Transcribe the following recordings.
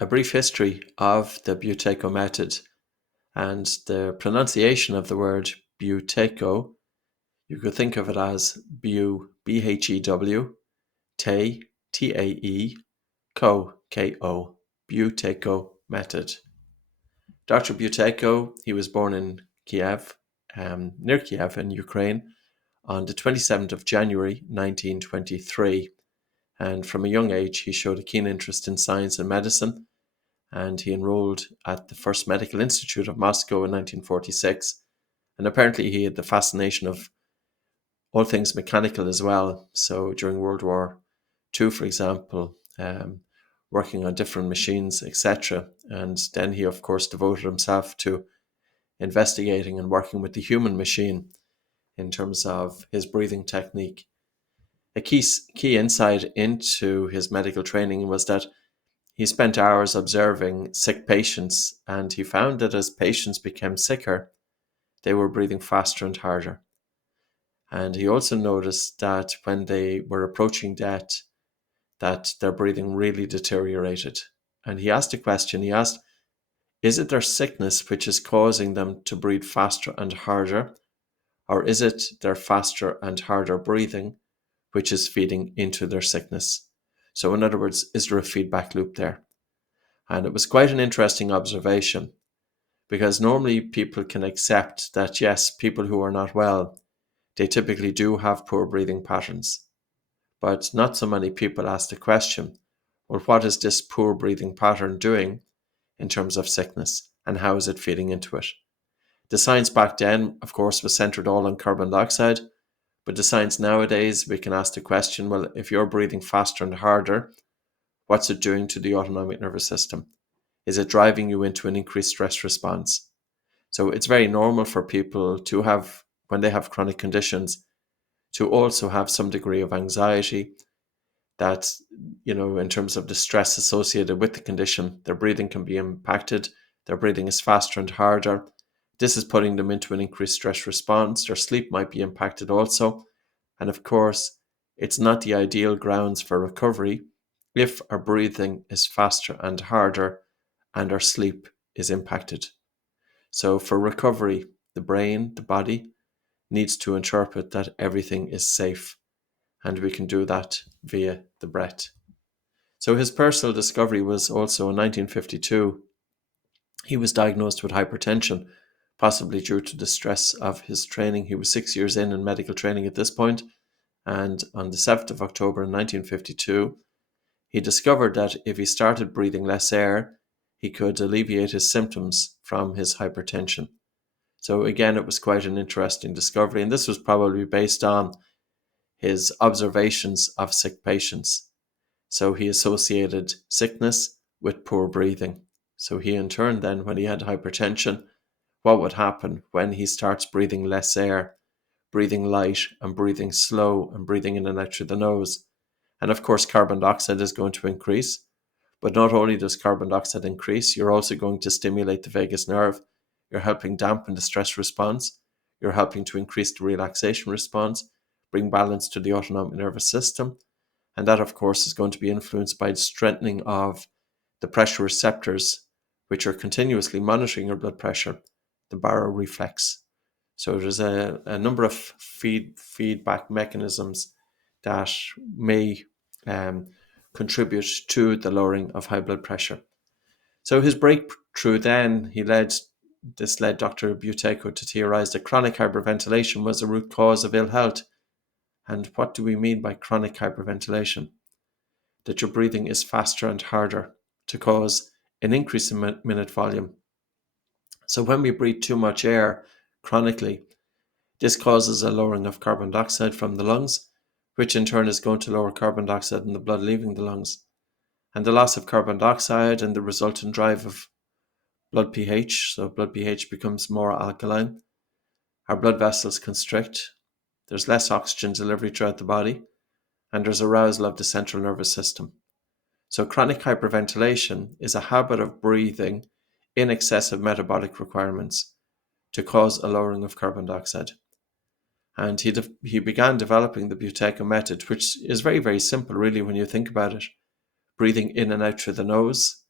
a brief history of the Buteyko method, and the pronunciation of the word Buteyko, you could think of it as B-H-E-W, Tae, T-A-E, Ko, K-O, Buteyko method. Dr. Buteyko, he was born in Kiev, near Kiev in Ukraine, on the 27th of January 1923. And from a young age, he showed a keen interest in science and medicine, and he enrolled at the First Medical Institute of Moscow in 1946. And apparently he had the fascination of all things mechanical as well. So during World War II, for example, working on different machines, etc. And then he, of course, devoted himself to investigating and working with the human machine in terms of his breathing technique. A key insight into his medical training was that he spent hours observing sick patients, and he found that as patients became sicker, they were breathing faster and harder. And he also noticed that when they were approaching death, that their breathing really deteriorated. And he asked a question. He asked, is it their sickness which is causing them to breathe faster and harder? Or is it their faster and harder breathing which is feeding into their sickness? So in other words, is there a feedback loop there? And it was quite an interesting observation, because normally people can accept that, yes, people who are not well, they typically do have poor breathing patterns. But not so many people ask the question, well, what is this poor breathing pattern doing in terms of sickness, and how is it feeding into it? The science back then, of course, was centered all on carbon dioxide, but the science nowadays, we can ask the question, well, if you're breathing faster and harder, what's it doing to the autonomic nervous system? Is it driving you into an increased stress response? So it's very normal for people to have, when they have chronic conditions, to also have some degree of anxiety that, in terms of the stress associated with the condition, their breathing can be impacted. Their breathing is faster and harder. This is putting them into an increased stress response. Their sleep might be impacted also. And of course, it's not the ideal grounds for recovery if our breathing is faster and harder and our sleep is impacted. So for recovery, the brain, the body, needs to interpret that everything is safe, and we can do that via the breath. So his personal discovery was also in 1952. He was diagnosed with hypertension, possibly due to the stress of his training. He was 6 years in medical training at this point, and on the 7th of October 1952, he discovered that if he started breathing less air, he could alleviate his symptoms from his hypertension. So again, it was quite an interesting discovery, and this was probably based on his observations of sick patients. So he associated sickness with poor breathing. So he in turn then, when he had hypertension, what would happen when he starts breathing less air, breathing light and breathing slow and breathing in and out through the nose? And of course, carbon dioxide is going to increase. But not only does carbon dioxide increase, you're also going to stimulate the vagus nerve. You're helping dampen the stress response. You're helping to increase the relaxation response, bring balance to the autonomic nervous system. And that, of course, is going to be influenced by the strengthening of the pressure receptors, which are continuously monitoring your blood pressure, the baroreflex. So there's a number of feedback mechanisms that may contribute to the lowering of high blood pressure. So his breakthrough then, this led Dr. Buteyko to theorize that chronic hyperventilation was a root cause of ill health. And what do we mean by chronic hyperventilation? That your breathing is faster and harder to cause an increase in minute volume. So when we breathe too much air chronically, this causes a lowering of carbon dioxide from the lungs, which in turn is going to lower carbon dioxide in the blood leaving the lungs. And the loss of carbon dioxide and the resultant drive of blood pH, so blood pH becomes more alkaline. Our blood vessels constrict, there's less oxygen delivery throughout the body, and there's arousal of the central nervous system. So chronic hyperventilation is a habit of breathing in excess of metabolic requirements to cause a lowering of carbon dioxide. And he began developing the Buteyko method, which is very, very simple, really, when you think about it. Breathing in and out through the nose,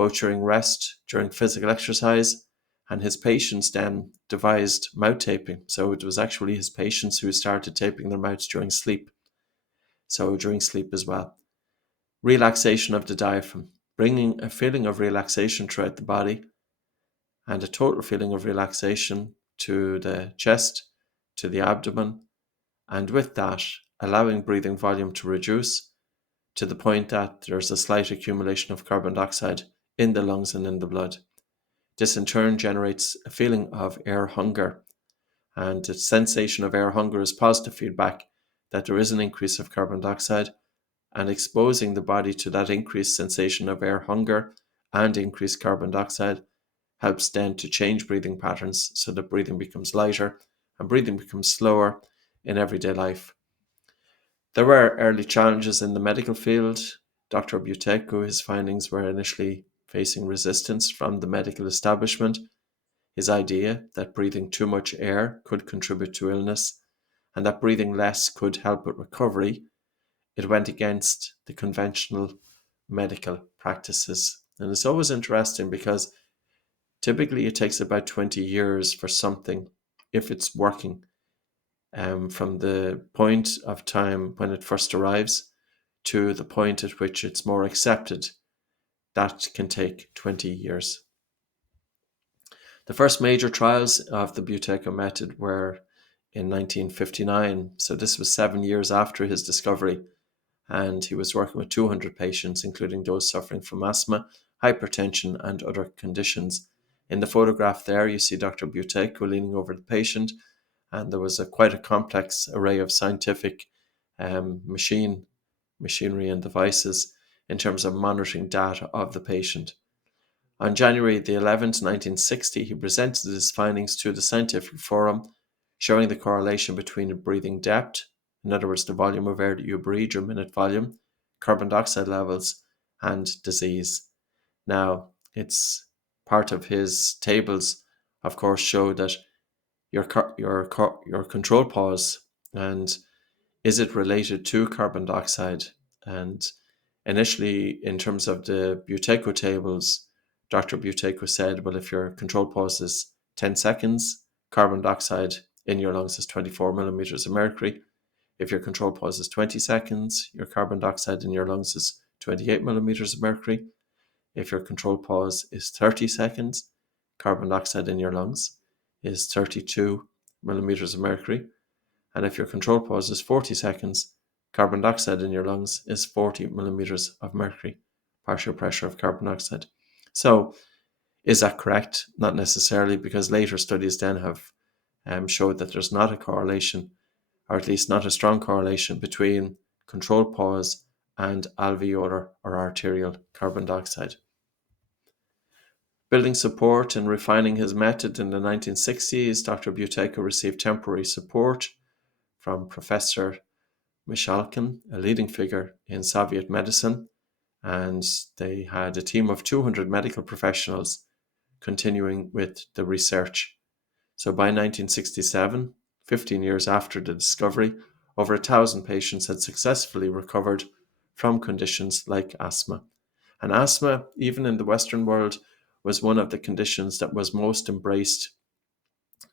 both during rest, during physical exercise, and his patients then devised mouth taping. So it was actually his patients who started taping their mouths during sleep. So during sleep as well. Relaxation of the diaphragm, bringing a feeling of relaxation throughout the body and a total feeling of relaxation to the chest, to the abdomen, and with that, allowing breathing volume to reduce to the point that there's a slight accumulation of carbon dioxide in the lungs and in the blood. This in turn generates a feeling of air hunger, and the sensation of air hunger is positive feedback that there is an increase of carbon dioxide, and exposing the body to that increased sensation of air hunger and increased carbon dioxide helps then to change breathing patterns so that breathing becomes lighter and breathing becomes slower in everyday life. There were early challenges in the medical field. Dr. Buteyko, his findings were initially facing resistance from the medical establishment. His idea that breathing too much air could contribute to illness and that breathing less could help with recovery, it went against the conventional medical practices. And it's always interesting because typically it takes about 20 years for something, if it's working, from the point of time when it first arrives to the point at which it's more accepted. That can take 20 years. The first major trials of the Buteyko method were in 1959, so this was 7 years after his discovery, and he was working with 200 patients, including those suffering from asthma, hypertension, and other conditions. In the photograph there, you see Dr. Buteyko leaning over the patient, and there was quite a complex array of scientific machinery and devices in terms of monitoring data of the patient. On January the 11th, 1960, he presented his findings to the scientific forum, showing the correlation between breathing depth, in other words, the volume of air that you breathe, your minute volume, carbon dioxide levels, and disease. Now, it's part of his tables, of course, show that your control pause and is it related to carbon dioxide? And initially, in terms of the Buteyko tables, Dr. Buteyko said, well, if your control pause is 10 seconds, carbon dioxide in your lungs is 24 millimeters of mercury. If your control pause is 20 seconds, your carbon dioxide in your lungs is 28 millimeters of mercury. If your control pause is 30 seconds, carbon dioxide in your lungs is 32 millimeters of mercury. And if your control pause is 40 seconds, carbon dioxide in your lungs is 40 millimeters of mercury, partial pressure of carbon dioxide. So is that correct? Not necessarily, because later studies then have showed that there's not a correlation, or at least not a strong correlation between control pause and alveolar or arterial carbon dioxide. Building support and refining his method in the 1960s, Dr. Buteyko received temporary support from Professor Mishalkin, a leading figure in Soviet medicine, and they had a team of 200 medical professionals continuing with the research. So by 1967, 15 years after the discovery, over 1,000 patients had successfully recovered from conditions like asthma. And asthma, even in the Western world, was one of the conditions that was most embraced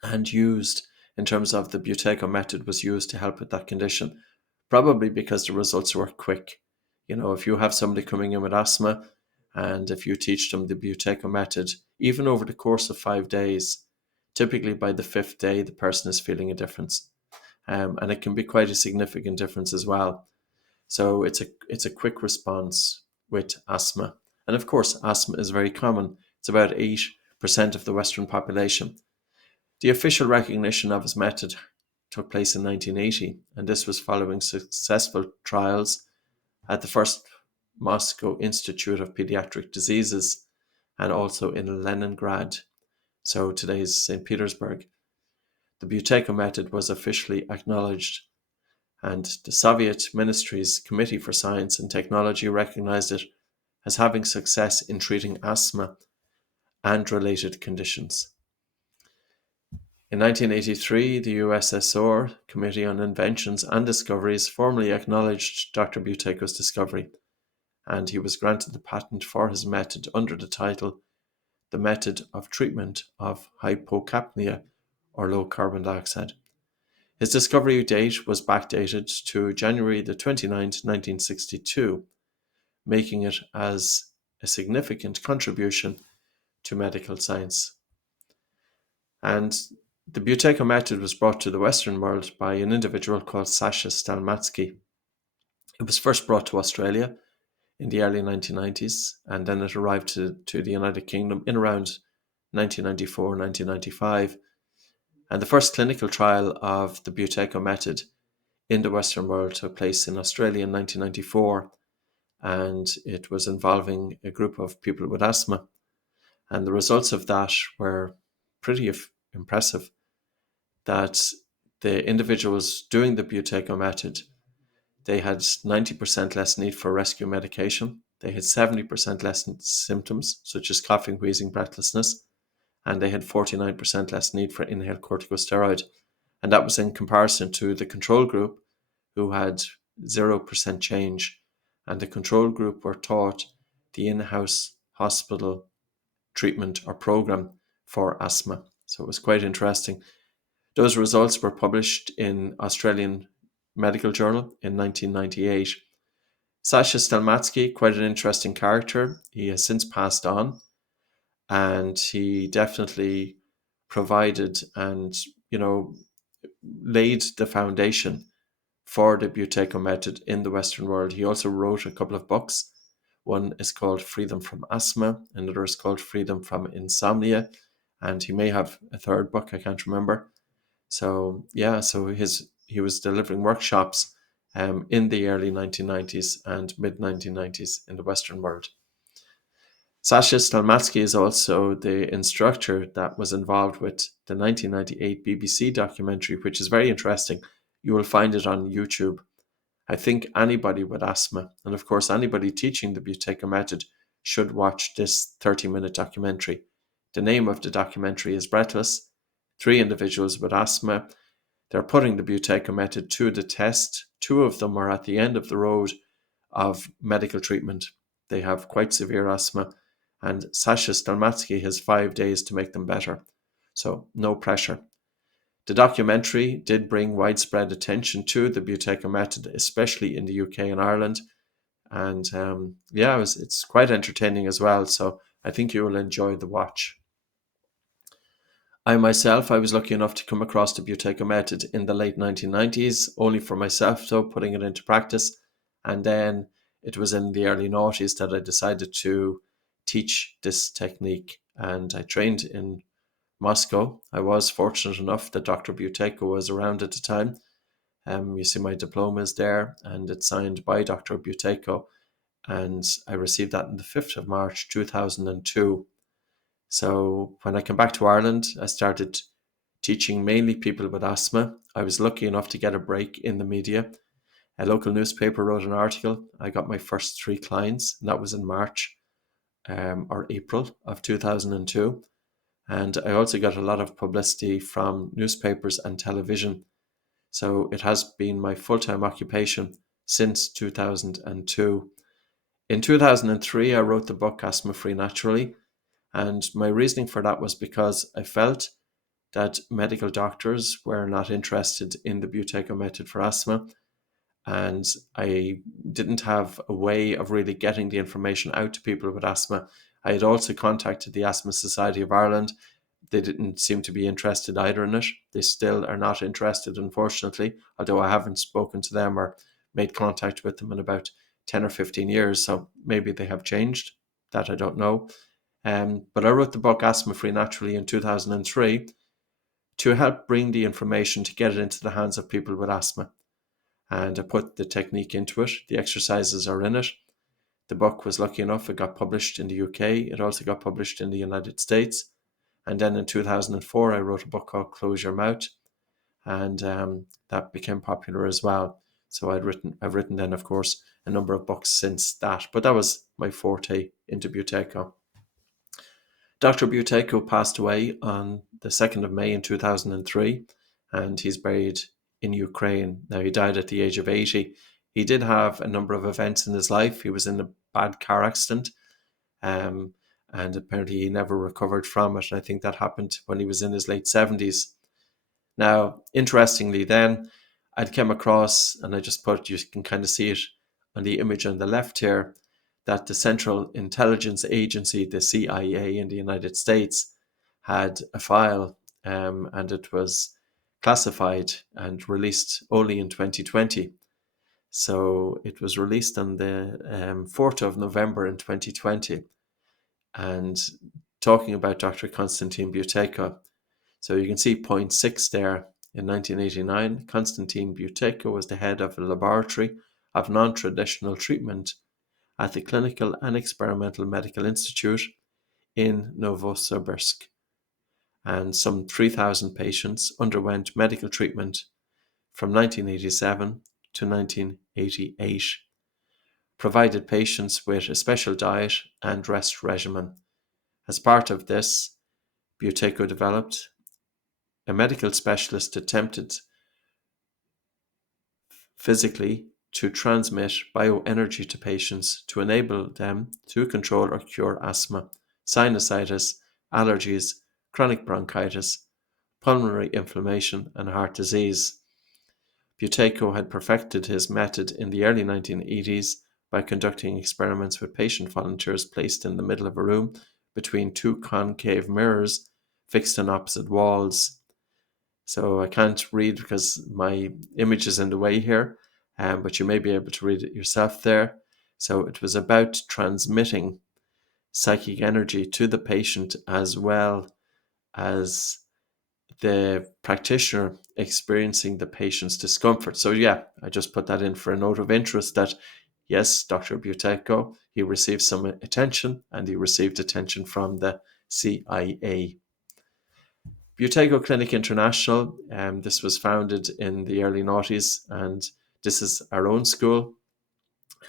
and used in terms of the Buteyko method was used to help with that condition, probably because the results were quick. You know, if you have somebody coming in with asthma and if you teach them the Buteyko method, even over the course of 5 days, typically by the 5th day, the person is feeling a difference. And it can be quite a significant difference as well. So it's a quick response with asthma. And of course, asthma is very common. It's about 8% of the Western population. The official recognition of his method took place in 1980, and this was following successful trials at the first Moscow Institute of Pediatric Diseases and also in Leningrad, so today's St. Petersburg. The Buteyko method was officially acknowledged, and the Soviet Ministry's Committee for Science and Technology recognized it as having success in treating asthma and related conditions. In 1983, the USSR Committee on Inventions and Discoveries formally acknowledged Dr. Buteyko's discovery, and he was granted the patent for his method under the title The Method of Treatment of Hypocapnia, or low carbon dioxide. His discovery date was backdated to January the 29th, 1962, making it as a significant contribution to medical science. And the Buteyko method was brought to the Western world by an individual called Sasha Stan Matsky. It was first brought to Australia in the early 1990s, and then it arrived to the United Kingdom in around 1994, 1995. And the first clinical trial of the Buteyko method in the Western world took place in Australia in 1994, and it was involving a group of people with asthma. And the results of that were pretty impressive, that the individuals doing the Buteyko method, they had 90% less need for rescue medication. They had 70% less symptoms, such as coughing, wheezing, breathlessness, and they had 49% less need for inhaled corticosteroid. And that was in comparison to the control group, who had 0% change. And the control group were taught the in-house hospital treatment or program for asthma. So it was quite interesting. Those results were published in Australian Medical Journal in 1998. Sasha Stan Matsky, quite an interesting character. He has since passed on, and he definitely provided and, laid the foundation for the Buteyko method in the Western world. He also wrote a couple of books. One is called Freedom from Asthma, another is called Freedom from Insomnia, and he may have a third book, I can't remember. So he was delivering workshops in the early 1990s and mid 1990s in the Western world. Sasha Stan Matsky is also the instructor that was involved with the 1998 BBC documentary, which is very interesting. You will find it on YouTube. I think anybody with asthma, and of course anybody teaching the Buteyko method, should watch this 30-minute documentary. The name of the documentary is Breathless. 3 individuals with asthma. They're putting the Buteyko method to the test. 2 of them are at the end of the road of medical treatment. They have quite severe asthma, and Sasha Stan Matsky has 5 days to make them better. So no pressure. The documentary did bring widespread attention to the Buteyko method, especially in the UK and Ireland. And it's quite entertaining as well. So I think you will enjoy the watch. I was lucky enough to come across the Buteyko method in the late 1990s, only for myself, though, putting it into practice. And then it was in the early 90s that I decided to teach this technique. And I trained in Moscow. I was fortunate enough that Dr. Buteyko was around at the time. You see my diploma is there, and it's signed by Dr. Buteyko. And I received that on the 5th of March, 2002. So when I came back to Ireland, I started teaching mainly people with asthma. I was lucky enough to get a break in the media. A local newspaper wrote an article. I got my first 3 clients, and that was in March or April of 2002. And I also got a lot of publicity from newspapers and television. So it has been my full-time occupation since 2002. In 2003, I wrote the book Asthma Free Naturally. And my reasoning for that was because I felt that medical doctors were not interested in the Buteyko method for asthma. And I didn't have a way of really getting the information out to people with asthma. I had also contacted the Asthma Society of Ireland. They didn't seem to be interested either in it. They still are not interested, unfortunately, although I haven't spoken to them or made contact with them in about 10 or 15 years. So maybe they have changed. That I don't know. But I wrote the book Asthma Free Naturally in 2003 to help bring the information, to get it into the hands of people with asthma. And I put the technique into it. The exercises are in it. The book was lucky enough, it got published in the UK. It also got published in the United States. And then in 2004, I wrote a book called Close Your Mouth. And that became popular as well. So I've written then, of course, a number of books since that. But that was my forte into Buteyko. Dr. Buteyko passed away on the 2nd of May in 2003, and he's buried in Ukraine. Now, he died at the age of 80. He did have a number of events in his life. He was in the bad car accident. And apparently he never recovered from it. And I think that happened when he was in his late 70s. Now, interestingly, then I'd come across, and I just put, you can kind of see it on the image on the left here, that the Central Intelligence Agency, the CIA in the United States, had a file, and it was classified and released only in 2020. So it was released on the 4th of November in 2020. And talking about Dr. Konstantin Buteyko. So you can see point 6 there. In 1989, Konstantin Buteyko was the head of a laboratory of non-traditional treatment at the Clinical and Experimental Medical Institute in Novosibirsk. And some 3,000 patients underwent medical treatment from 1987 to 1988, provided patients with a special diet and rest regimen. As part of this, Buteyko developed a medical specialist attempted physically to transmit bioenergy to patients to enable them to control or cure asthma, sinusitis, allergies, chronic bronchitis, pulmonary inflammation, and heart disease. Buteyko had perfected his method in the early 1980s by conducting experiments with patient volunteers placed in the middle of a room between two concave mirrors fixed on opposite walls. So I can't read because my image is in the way here, but you may be able to read it yourself there. So it was about transmitting psychic energy to the patient as well as the practitioner experiencing the patient's discomfort. So yeah, I just put that in for a note of interest that yes, Dr. Buteyko, he received some attention, and he received attention from the CIA. Buteyko Clinic International, this was founded in the early noughties, and this is our own school.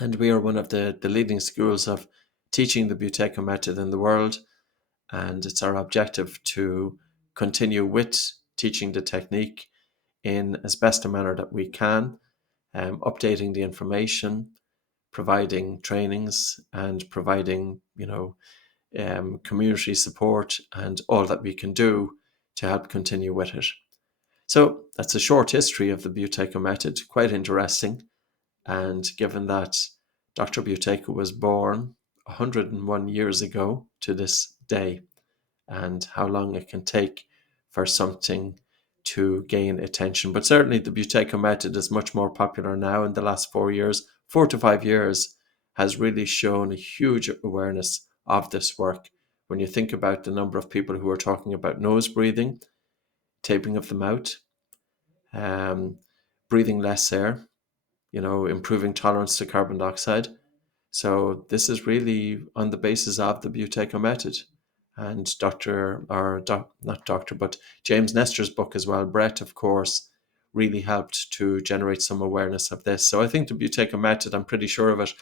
And we are one of the leading schools of teaching the Buteyko Method in the world. And it's our objective to continue with teaching the technique in as best a manner that we can, updating the information, providing trainings, and providing, community support and all that we can do to help continue with it. So that's a short history of the Buteyko Method, quite interesting. And given that Dr. Buteyko was born 101 years ago to this day, and how long it can take for something to gain attention. But certainly the Buteyko Method is much more popular now in the last 4 years. 4 to 5 years has really shown a huge awareness of this work. When you think about the number of people who are talking about nose breathing, taping of the mouth, breathing less air, improving tolerance to carbon dioxide. So this is really on the basis of the Buteyko Method. And James Nestor's book as well, Brett, of course, really helped to generate some awareness of this. So I think the Buteyko Method, I'm pretty sure of it,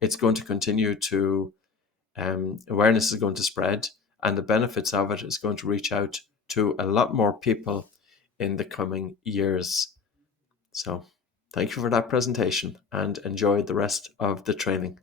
it's going to continue to, awareness is going to spread, and the benefits of it is going to reach out to a lot more people in the coming years. So thank you for that presentation, and enjoy the rest of the training.